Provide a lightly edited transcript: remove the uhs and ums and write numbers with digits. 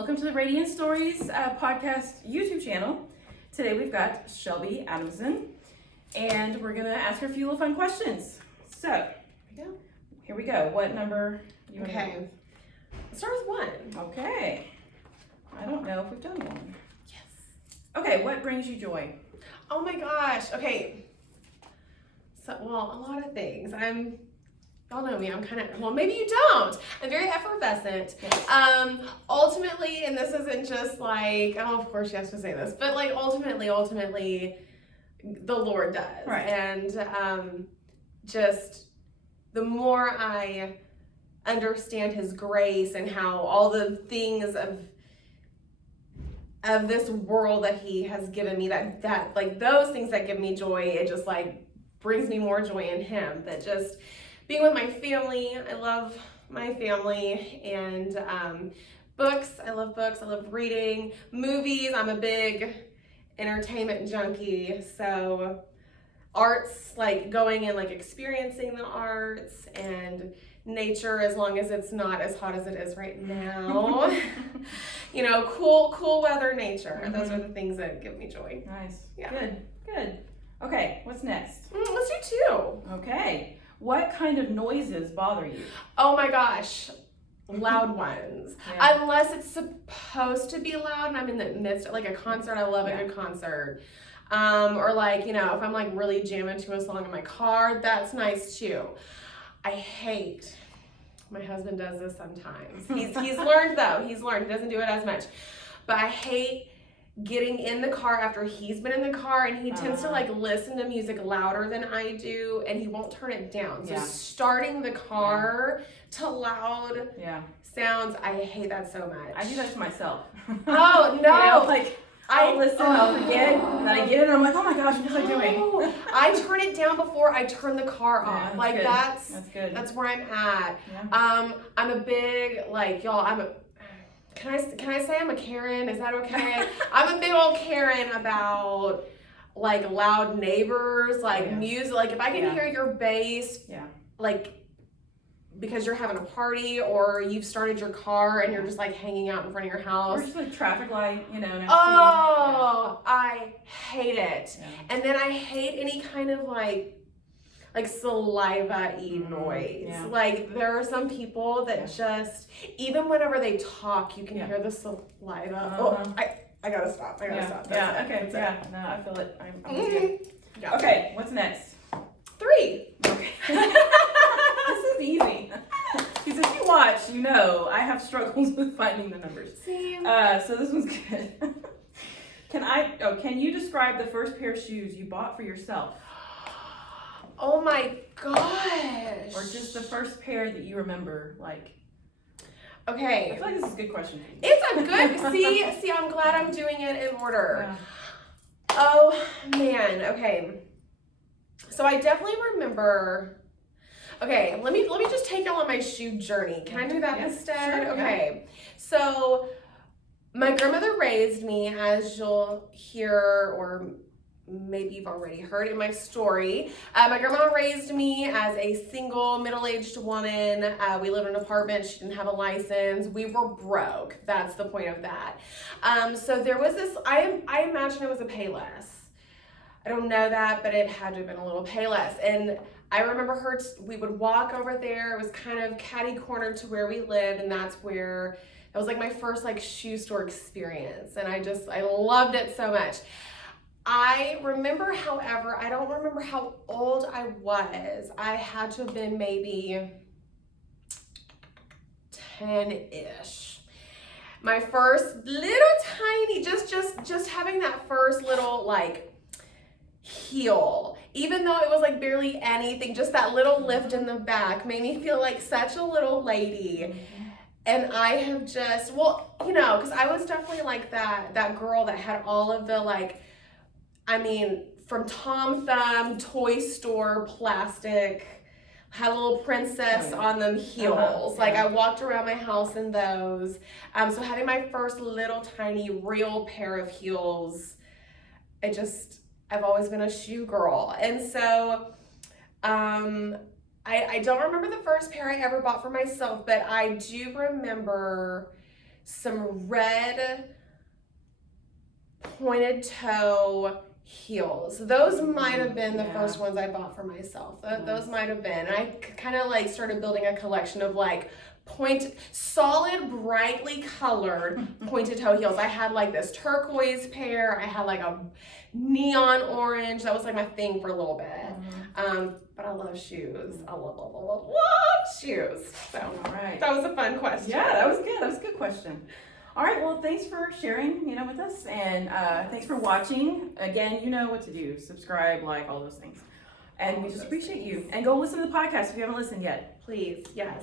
Welcome to the Radiant Stories podcast YouTube channel. Today we've got Shelby Adamson, and we're gonna ask her a few little fun questions. So, here we go. What number you want? Okay. Let's start with 1. Okay. I don't know if we've done one. Yes. Okay, what brings you joy? Oh my gosh. Okay. So, well, a lot of things. Y'all know me, I'm kind of, well, maybe you don't. I'm very effervescent. Yes. Ultimately, and this isn't just like, oh, of course she has to say this, but like ultimately, the Lord does. Right. And just the more I understand His grace and how all the things of this world that He has given me, that like those things that give me joy, it just like brings me more joy in Him. But just being with my family, I love my family, and books, I love books, I love reading, movies, I'm a big entertainment junkie, so arts, like going and like experiencing the arts, and nature, as long as it's not as hot as it is right now. You know, cool weather, nature. Mm-hmm. Those are the things that give me joy. Nice. Yeah. Good. Okay, what's next? Let's do 2. Okay. What kind of noises bother you? Oh my gosh, loud ones. Yeah. Unless it's supposed to be loud and I'm in the midst of like a concert. I love a good concert. Or like, you know, if I'm like really jamming to a song in my car, that's nice too. I hate, my husband does this sometimes. He's learned though, he doesn't do it as much. But I hate getting in the car after he's been in the car, and he tends to like listen to music louder than I do, and he won't turn it down. So starting the car to loud sounds, I hate that so much. I do that to myself. Oh no. You know, like I'll listen, I'll forget, and then I get it and I'm like, oh my gosh, what was I doing? I turn it down before I turn the car off. That's like good. that's good. That's where I'm at. Yeah. I'm a big, like, y'all, can I say I'm a Karen? Is that okay? I'm a big old Karen about like loud neighbors, like music. Like if I can hear your bass, like because you're having a party or you've started your car and you're just like hanging out in front of your house. Or just like traffic light, you know, next to you. I hate it. Yeah. And then I hate any kind of like saliva-y noise. Yeah. Like there are some people that just, even whenever they talk, you can hear the saliva. Oh, I gotta stop. I gotta stop. Okay. No, I feel it. I'm with you. Yeah. Okay, what's next? 3. Okay. This is easy. Because if you watch, you know I have struggles with finding the numbers. Same. So this one's good. Can you describe the first pair of shoes you bought for yourself? Oh my gosh. Or just the first pair that you remember, like. Okay. I feel like this is a good question. It's a good, see, I'm glad I'm doing it in order. Yeah. Oh man, okay. So I definitely remember, okay, let me just take y'all on my shoe journey. Can I do that instead? Sure, okay. So my grandmother raised me, as you'll hear, or maybe you've already heard in my story. My grandma raised me as a single middle-aged woman. We lived in an apartment. She didn't have a license. We were broke. That's the point of that. So there was this, I imagine it was a Payless. I don't know that, but it had to have been a little Payless. And I remember we would walk over there. It was kind of catty-cornered to where we lived, and that was like my first like shoe store experience. And I loved it so much. I remember, however, I don't remember how old I was. I had to have been maybe 10-ish. My first little tiny, just having that first little like heel, even though it was like barely anything, just that little lift in the back made me feel like such a little lady. And I have just, well, you know, because I was definitely like that girl that had all of the like, I mean, from Tom Thumb, Toy Store, plastic, had a little princess on them heels. Like I walked around my house in those. So having my first little tiny real pair of heels, I've always been a shoe girl. And so I don't remember the first pair I ever bought for myself, but I do remember some red pointed toe heels. Those might have been the first ones I bought for myself. Those might have been. I kind of like started building a collection of like solid, brightly colored pointed toe heels. I had like this turquoise pair. I had like a neon orange. That was like my thing for a little bit. But I love shoes. I love shoes. So All right. that was a fun question. Yeah, that was good. That was a good question. All right, well, thanks for sharing, with us, and thanks for watching. Again, you know what to do. Subscribe, like, all those things. And we just appreciate you. And go listen to the podcast if you haven't listened yet. Please, yes.